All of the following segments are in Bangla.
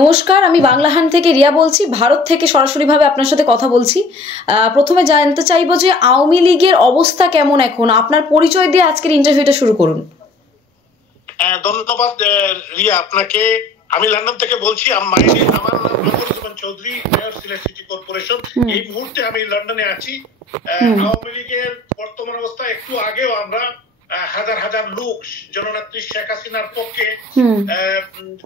নমস্কার, আমি বাংলাহান থেকে রিয়া বলছি, ভারত থেকে সরাসরিভাবে আপনার সাথে কথা বলছি। প্রথমে জানতে চাইবো যে আওয়ামী লীগের অবস্থা কেমন এখন, আপনার পরিচয় দিয়ে আজকের ইন্টারভিউটা শুরু করুন। ধন্যবাদ রিয়া আপনাকে। আমি লন্ডন থেকে বলছি। আমার নাম Chowdhury, mayor Sylhet city corporation. এই মুহূর্তে আমি লন্ডনে আছি। আওয়ামী লীগের বর্তমান অবস্থা, একটু আগেও আমরা হাজার হাজার লোক জননেত্রী শেখ হাসিনার পক্ষে,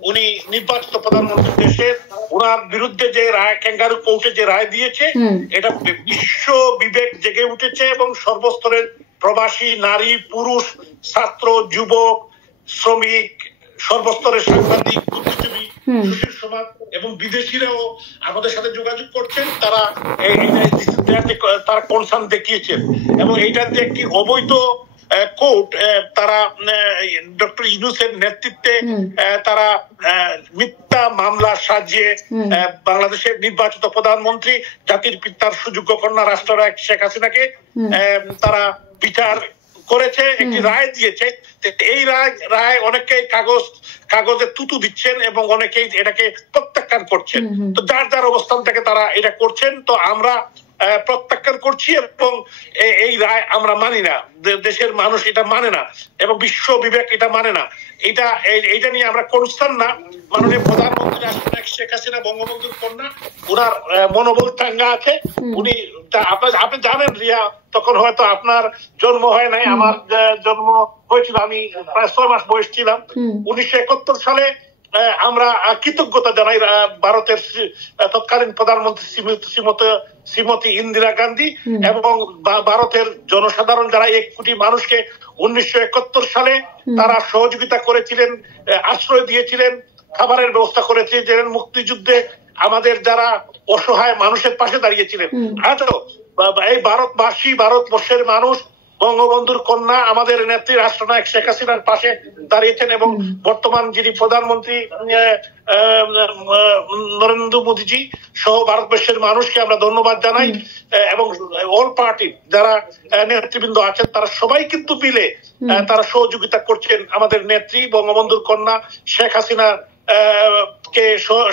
উনি নির্বাচিত প্রধানমন্ত্রী দেশের, ওনার বিরুদ্ধে যে রায়, ক্যাঙ্গারু কোর্টে যে রায় দিয়েছে, এটা বিশ্ব বিবেক জেগে উঠেছে এবং সর্বস্তরের প্রবাসী নারী, পুরুষ, ছাত্র, যুবক, শ্রমিক, সর্বস্তরের সাংবাদিক, বুদ্ধিজীবী, সুশীল সমাজ এবং বিদেশিরাও আমাদের সাথে যোগাযোগ করছেন। তারা কনসার্ন দেখিয়েছেন এবং এইটার যে একটি অবৈধ কোর্ট, তারা ডক্টর ইউনূসের নেতৃত্বে তারা মিথ্যা মামলা সাজিয়ে বাংলাদেশের নির্বাচিত প্রধানমন্ত্রী, জাতির পিতার সুযোগ্য কন্যা রাষ্ট্রনায়ক শেখ হাসিনাকে তারা বিচার করেছে, একটি রায় দিয়েছে। এই রায় অনেকেই কাগজে তুতু দিচ্ছেন এবং অনেকেই এটাকে প্রত্যাখ্যান করছেন। তো যার যার অবস্থান থেকে তারা এটা করছেন। তো আমরা প্রত্যাখ্যান করছি এবং এই রায় আমরা মানি না। দেশের মানুষ এটা মানে না এবং বিশ্ব বিবেক এটা মানে না। এইটা নিয়ে আমরা কনসার্ন না। মাননীয় প্রধানমন্ত্রী রাষ্ট্রনায়ক শেখ হাসিনা, বঙ্গবন্ধুর কন্যা, ওনার মনোবল চাঙ্গা আছে। উনি, আপনি জানেন রিয়া, তখন হয়তো আপনার জন্ম হয় নাই, আমার জন্ম হয়েছিল, আমি প্রায় 6 মাস বয়স ছিলাম। 1971 সালে আমরা কৃতজ্ঞতা জানাই ভারতের তৎকালীন প্রধানমন্ত্রী শ্রীমতী ইন্দিরা গান্ধী এবং ভারতের জনসাধারণ, যারা 1 কোটি মানুষকে 1971 সালে তারা সহযোগিতা করেছিলেন, আশ্রয় দিয়েছিলেন, খাবারের ব্যবস্থা করেছিলেন, মুক্তিযুদ্ধে আমাদের যারা অসহায় মানুষের পাশে দাঁড়িয়েছিলেন। আজও এই ভারতবাসী, ভারতবর্ষের মানুষ বঙ্গবন্ধুর কন্যা, আমাদের নেত্রী রাষ্ট্রনায়ক শেখ হাসিনার পাশে দাঁড়িয়েছেন এবং বর্তমান যিনি প্রধানমন্ত্রী নরেন্দ্র মোদীজি সহ ভারতবর্ষের মানুষকে আমরা ধন্যবাদ জানাই এবং অল পার্টি যারা নেতৃবৃন্দ আছেন তারা সবাই কিন্তু মিলে তারা সহযোগিতা করছেন আমাদের নেত্রী বঙ্গবন্ধুর কন্যা শেখ হাসিনা কে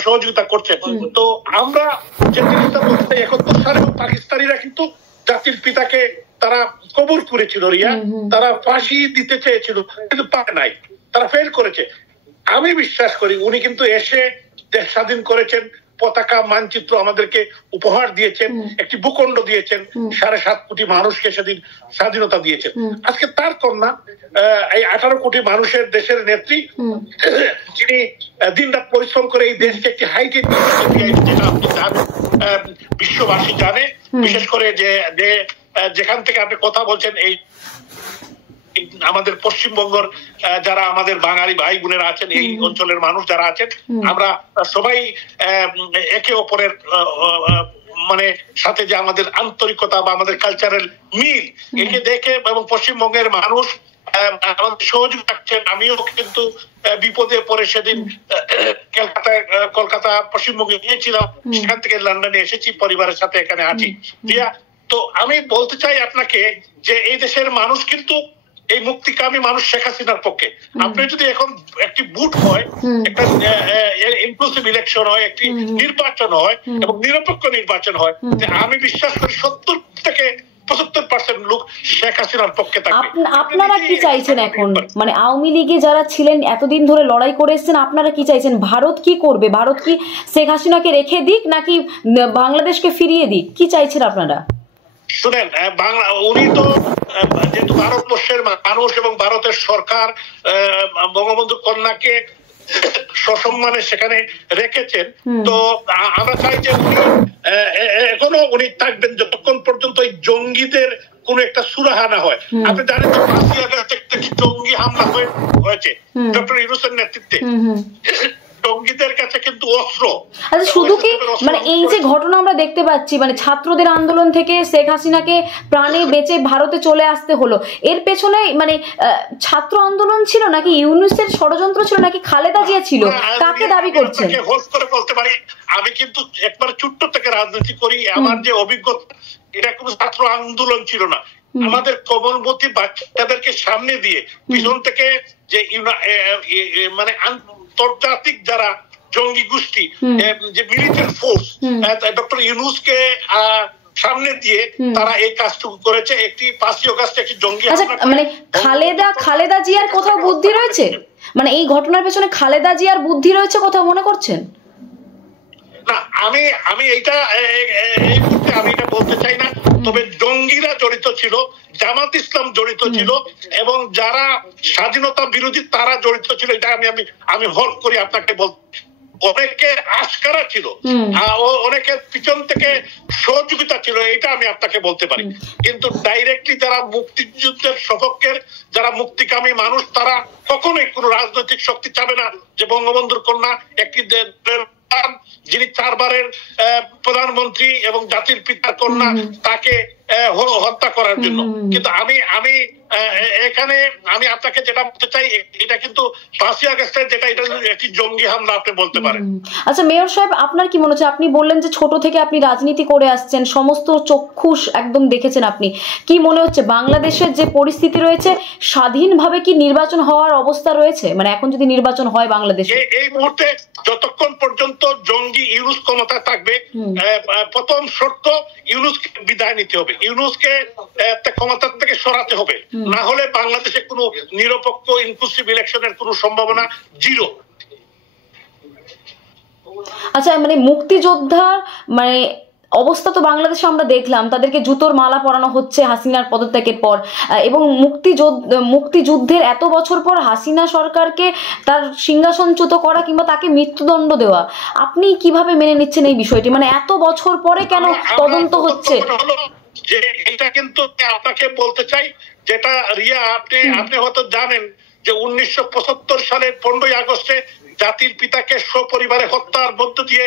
সহযোগিতা করছেন। তো আমরা যে জিনিসটা বলতে, 71 সালে পাকিস্তানিরা কিন্তু জাতির পিতাকে তারা কবুল করেছিল রিয়া, তারা ফাঁসি দিতে চেয়েছিল কিন্তু পারে নাই, তারা ফেল করেছে। আমি বিশ্বাস করি উনি কিন্তু এসে দেশ স্বাধীন করেছেন, পতাকা মানচিত্র আমাদেরকে উপহার দিয়েছেন, একটি ভূখণ্ড দিয়েছেন, 7.5 কোটি মানুষকে সেদিন স্বাধীনতা দিয়েছেন। আজকে তার কন্যা, এই 18 কোটি মানুষের দেশের নেত্রী, যিনি দিনরাত পরিশ্রম করে এই দেশকে একটি হাইটে, যেটা আপনি জানেন, বিশ্ববাসী জানে, বিশেষ করে যে যেখান থেকে আপনি কথা বলছেন, এই আমাদের পশ্চিমবঙ্গের যারা আমাদের বাঙালি ভাই বোনেরা আছেন, এই অঞ্চলের মানুষ যারা আছেন, আমরা সবাই একে অপরের মানে সাথে যে আমাদের আন্তরিকতা বা আমাদের কালচারাল মিল, একে দেখে এবং পশ্চিমবঙ্গের মানুষ আমাদের সহযোগ রাখছেন। আমিও কিন্তু বিপদে পড়ে সেদিন কলকাতা পশ্চিমবঙ্গে গিয়েছিলাম, সেখান থেকে লন্ডনে এসেছি, পরিবারের সাথে এখানে আছি। তো আমি বলতে চাই আপনাকে যে এই দেশের মানুষ কিন্তু এই মুক্তিকামী মানুষ শেখ হাসিনার পক্ষে। আপনি যদি এখন একটি বুট হয়, একটা ইনক্লুসিভ ইলেকশন হয়, একটি নির্বাচন হয় এবং নিরপেক্ষ নির্বাচন হয়, আমি বিশ্বাস করি 70 থেকে 75% লোক শেখ হাসিনার পক্ষে থাকবে। আপনারা কি চাইছেন এখন? মানে আওয়ামী লীগে যারা ছিলেন, এতদিন ধরে লড়াই করে এসেছেন, আপনারা কি চাইছেন? ভারত কি করবে? ভারত কি শেখ হাসিনাকে রেখে দিক নাকি বাংলাদেশকে ফিরিয়ে দিক? কি চাইছেন আপনারা? শুনেন, উনি তো যেহেতু ভারতবর্ষের মানুষ এবং ভারতের সরকার বঙ্গবন্ধু কন্যাকে সসম্মানে সেখানে রেখেছেন, তো আমরা চাই যে এখনো উনি থাকবেন যতক্ষণ পর্যন্ত এই জঙ্গিদের কোন একটা সুরাহা না হয়। আপনি জানেন 5ই আগস্ট একটি জঙ্গি হামলা হয়েছে ডক্টর ইউনূসের নেতৃত্বে। জঙ্গিদের কাছে কিন্তু অস্ত্র। আচ্ছা, শুধু কি মানে এই যে ঘটনা আমরা দেখতে পাচ্ছি, মানে ছাত্রদের আন্দোলন থেকে শেখ হাসিনাকে প্রাণে বেঁচে ভারতে চলে আসতে হলো, এর পেছনে মানে ছাত্র আন্দোলন ছিল নাকি ইউনূসের ষড়যন্ত্র ছিল নাকি খালেদা জিয়া ছিল? কাকে দাবি করছেন? হোস্ট করে বলতে পারি, আমি কিন্তু একবার ছোট্ট থেকে রাজনীতি করি, আমার যে অভিজ্ঞতা, এটা কোনো ছাত্র আন্দোলন ছিল না। আমাদের কোমলমতি বাচ্চাদেরকে সামনে দিয়ে পিছন থেকে যে মানে আন্তর্জাতিক যারা জঙ্গি গোষ্ঠী, যে মিলিটেন্ট ফোর্স, ডক্টর ইউনূসকে সামনে দিয়ে তারা এই কাজটুকু করেছে। একটি 5ই আগস্ট একটি জঙ্গি মানে খালেদা জিয়ার কোথাও বুদ্ধি রয়েছে, মানে এই ঘটনার পেছনে খালেদা জিয়ার বুদ্ধি রয়েছে কোথাও মনে করছেন? না, আমি এইটা এই মুহূর্তে আমি এটা বলতে চাই না, তবে জঙ্গিরা জড়িত ছিল, জামাত ইসলাম জড়িত ছিল, এবং যারা স্বাধীনতা বিরোধী তারা জড়িত ছিল, এটা আমি হল করি আপনাকে বলতে। অনেকে আশকারা ছিল, অনেকের পিছন থেকে সহযোগিতা ছিল, এটা আমি আপনাকে বলতে পারি। কিন্তু ডাইরেক্টলি যারা মুক্তিযুদ্ধের সপক্ষের, যারা মুক্তিকামী মানুষ, তারা কখনোই কোন রাজনৈতিক শক্তি চাবে না যে বঙ্গবন্ধুর কন্যা, একটি যিনি 4 বারের প্রধানমন্ত্রী এবং জাতির পিতার কন্যা, তাকে হত্যা করার জন্য। কিন্তু আমি এখানে আমি আপনাকে যেটা বলতে চাই, এটা কিন্তু 5ই আগস্টের যেটা, এটা একটি জঙ্গি হামলা আপনি বলতে পারেন। আচ্ছা মেয়র সাহেব, আপনার কি মনে হচ্ছে? আপনি বললেন যে ছোট থেকে আপনি রাজনীতি করে আসছেন, সমস্ত চক্ষুষ একদম দেখেছেন, আপনি কি মনে হচ্ছে বাংলাদেশের যে পরিস্থিতি রয়েছে, স্বাধীনভাবে কি নির্বাচন হওয়ার অবস্থা রয়েছে? মানে এখন যদি নির্বাচন হয় বাংলাদেশে, এই মুহূর্তে যতক্ষণ পর্যন্ত জঙ্গি ইউনূস ক্ষমতায় থাকবে, প্রথম শর্ত ইউনূসকে বিদায় নিতে হবে, ইউনূসকে ক্ষমতা থেকে সরাতে হবে, না হলে বাংলাদেশে কোনো নিরপেক্ষ ইনক্লুসিভ ইলেকশনের কোনো সম্ভাবনা জিরো। আচ্ছা, মানে মুক্তিযোদ্ধার মানে অবস্থা তো বাংলাদেশে আমরা দেখলাম, তাদেরকে জুতোর মালা পরানো হচ্ছে হাসিনার পদত্যাগের পর, এবং মুক্তিযুদ্ধের এত বছর পর হাসিনা সরকারকে তার সিংহাসনচ্যুত করা কিংবা তাকে মৃত্যুদণ্ড দেওয়া, আপনি কিভাবে মেনে নিচ্ছেন এই বিষয়টি? মানে এত বছর পরে কেন তদন্ত হচ্ছে? যে এটা কিন্তু আপনাকে বলতে চাই, যেটা রিয়া আপনি হয়তো জানেন যে 1975 সালের 15ই আগস্টে জাতির পিতাকে সপরিবারে হত্যার মধ্য দিয়ে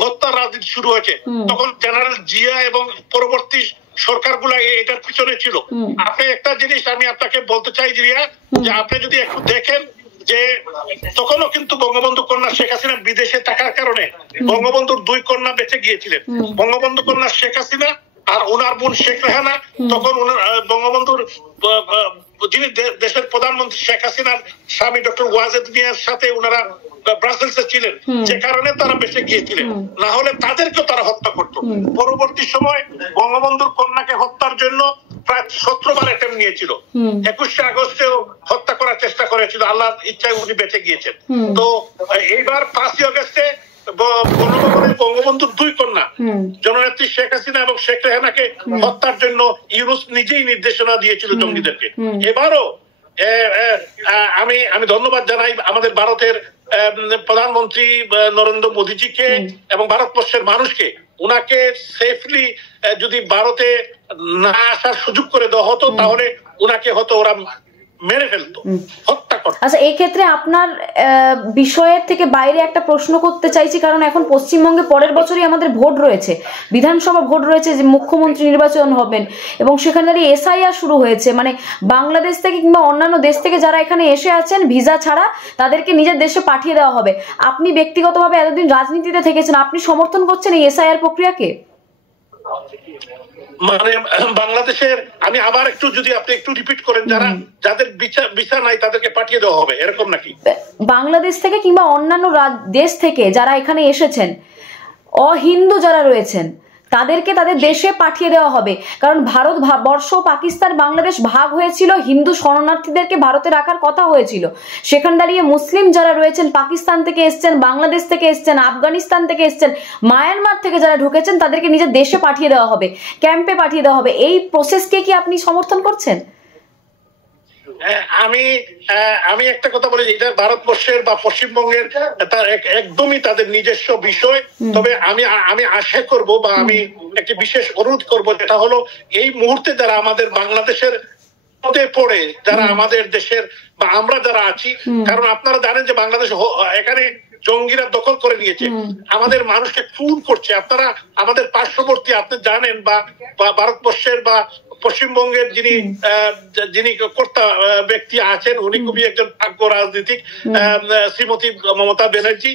হত্যার রাজনীতি শুরু হয়েছে। তখন জেনারেল জিয়া এবং পরবর্তী সরকারগুলা এটার পিছনে ছিল। আপনি একটা জিনিস আমি আপনাকে বলতে চাই রিয়া, যে আপনি যদি একটু দেখেন যে তখনও কিন্তু বঙ্গবন্ধু কন্যা শেখ হাসিনা বিদেশে থাকার কারণে বঙ্গবন্ধুর 2 কন্যা বেঁচে গিয়েছিলেন। বঙ্গবন্ধু কন্যা শেখ হাসিনা আর ওনার বোন শেখ রেহানা, তখন বঙ্গবন্ধুর যিনি দেশের প্রধানমন্ত্রী শেখ হাসিনার স্বামী ডক্টর ওয়াজেদ মিয়ার সাথে ওনারা ব্রাসেলসে ছিলেন, যে কারণে তারা বেঁচে গিয়েছিলেন, না হলে তাদেরকেও তারা হত্যা করত। পরবর্তী সময় বঙ্গবন্ধুর কন্যাকে হত্যার জন্য প্রায় 17 বার অ্যাটেম্প নিয়েছিল। 21শে আগস্টেও হত্যা করার চেষ্টা করেছিল, আল্লাহর ইচ্ছায় উনি বেঁচে গিয়েছেন। তো এইবার 5ই আগস্টে বঙ্গবন্ধুর 2 কন্যা জননেত্রী শেখ হাসিনা এবং শেখ রেহানাকে হত্যার জন্য ইউনূস নিজেই নির্দেশনা দিয়েছিল জঙ্গিদেরকে। এবারও আমি ধন্যবাদ জানাই আমাদের ভারতের প্রধানমন্ত্রী নরেন্দ্র মোদীজিকে এবং ভারতবর্ষের মানুষকে। উনাকে সেফলি যদি ভারতে না আসার সুযোগ করে দেওয়া হতো, তাহলে উনাকে হয়তো ওরা মেরে ফেলতো, হত্যা করতো। আচ্ছা, এই ক্ষেত্রে আপনার বিষয়ের থেকে বাইরে একটা প্রশ্ন করতে চাইছি, কারণ এখন পশ্চিমবঙ্গে পরের বছরই আমাদের ভোট রয়েছে, বিধানসভা ভোট রয়েছে, যে মুখ্যমন্ত্রী নির্বাচন হবেন, এবং সেখানে দাঁড়িয়ে এসআইআর শুরু হয়েছে। মানে বাংলাদেশ থেকে কিংবা অন্যান্য দেশ থেকে যারা এখানে এসে আছেন ভিসা ছাড়া, তাদেরকে নিজের দেশে পাঠিয়ে দেওয়া হবে। আপনি ব্যক্তিগতভাবে এতদিন রাজনীতিতে থেকেছেন, আপনি সমর্থন করছেন এই এসআইআর প্রক্রিয়াকে? মানে বাংলাদেশের, আমি আবার একটু যদি আপনি একটু রিপিট করেন, যাদের ভিসা নাই তাদেরকে পাঠিয়ে দেওয়া হবে, এরকম নাকি? বাংলাদেশ থেকে কিংবা অন্যান্য দেশ থেকে যারা এখানে এসেছেন, অহিন্দু যারা রয়েছেন, তাদেরকে তাদের দেশে পাঠিয়ে দেওয়া হবে। কারণ ভারতবর্ষ, পাকিস্তান, বাংলাদেশ ভাগ হয়েছিল, হিন্দু শরণার্থীদেরকে ভারতে রাখার কথা হয়েছিল। সেখানে দাঁড়িয়ে মুসলিম যারা রয়েছেন, পাকিস্তান থেকে এসছেন, বাংলাদেশ থেকে এসছেন, আফগানিস্তান থেকে এসছেন, মায়ানমার থেকে যারা ঢুকেছেন, তাদেরকে নিজের দেশে পাঠিয়ে দেওয়া হবে, ক্যাম্পে পাঠিয়ে দেওয়া হবে। এই প্রসেসকে কি আপনি সমর্থন করছেন? আমি একটা কথা বলি, এটা ভারতবর্ষের বা পশ্চিমবঙ্গের একদমই তাদের নিজস্ব বিষয়। তবে আমি আশা করব বা আমি একটি বিশেষ অনুরোধ করব, যেটা হলো এই মুহূর্তে যারা আমাদের বাংলাদেশের পদে পড়ে, যারা আমাদের দেশের বা আমরা যারা আছি, কারণ আপনারা জানেন যে বাংলাদেশ এখানে জঙ্গিরা দখল করে নিয়েছে, আমাদের মানুষকে খুন করছে। আপনারা আমাদের পার্শ্ববর্তী আপনি জানেন, বা ভারতবর্ষের বা পশ্চিমবঙ্গের যিনি কর্তা ব্যক্তি আছেন, উনি খুবই একজন ভাগ্য রাজনীতিক, শ্রীমতী মমতা ব্যানার্জি,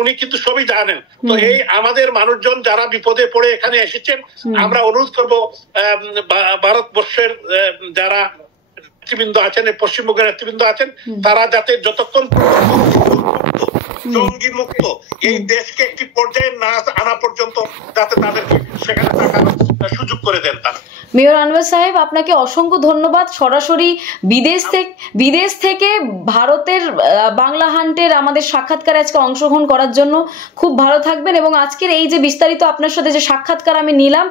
উনি কিন্তু সবই জানেন। তো এই আমাদের মানুষজন যারা বিপদে পড়ে এখানে এসেছেন, আমরা অনুরোধ করব ভারতবর্ষের যারা নেতৃবৃন্দ আছেন, পশ্চিমবঙ্গের নেতৃবৃন্দ আছেন, তারা যাতে যতক্ষণ জঙ্গি মুক্ত এই দেশকে একটি পর্যায়ে না আনা পর্যন্ত যাতে তাদেরকে সেখানে থাকার সুযোগ করে দেন তারা। মেয়র আনোয়ার সাহেব, আপনাকে অসংখ্য ধন্যবাদ। সরাসরি বিদেশ থেকে ভারতের বাংলা হান্টের আমাদের সাক্ষাৎকারে আজকে অংশগ্রহণ করার জন্য। খুব ভালো থাকবেন। এবং আজকের এই যে বিস্তারিত আপনার সাথে যে সাক্ষাৎকার আমি নিলাম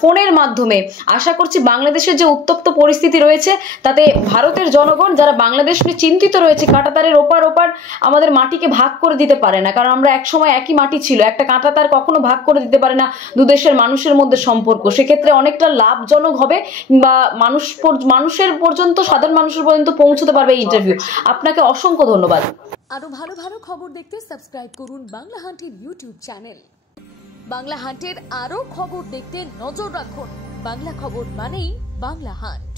ফোনের মাধ্যমে, আশা করছি বাংলাদেশের যে উত্তপ্ত পরিস্থিতি রয়েছে তাতে ভারতের জনগণ যারা বাংলাদেশ নিয়ে চিন্তিত রয়েছে, কাঁটাতারের ওপার আমাদের মাটিকে ভাগ করে দিতে পারে না, কারণ আমরা একসময় একই মাটি ছিল, একটা কাঁটাতার কখনো ভাগ করে দিতে পারে না দু দেশের মানুষের মধ্যে সম্পর্ক। সেক্ষেত্রে অনেকটা লাভজনক হবে বা মানুষের পর্যন্ত, সাধারণ মানুষের পর্যন্ত পৌঁছতে পারবে এই ইন্টারভিউ। আপনাকে অসংখ্য ধন্যবাদ। আরো ভালো ভালো খবর দেখতে সাবস্ক্রাইব করুন বাংলা হান্টের ইউটিউব চ্যানেল। বাংলা হান্টের আরো খবর দেখতে নজর রাখুন। বাংলা খবর মানেই বাংলা হান্ট।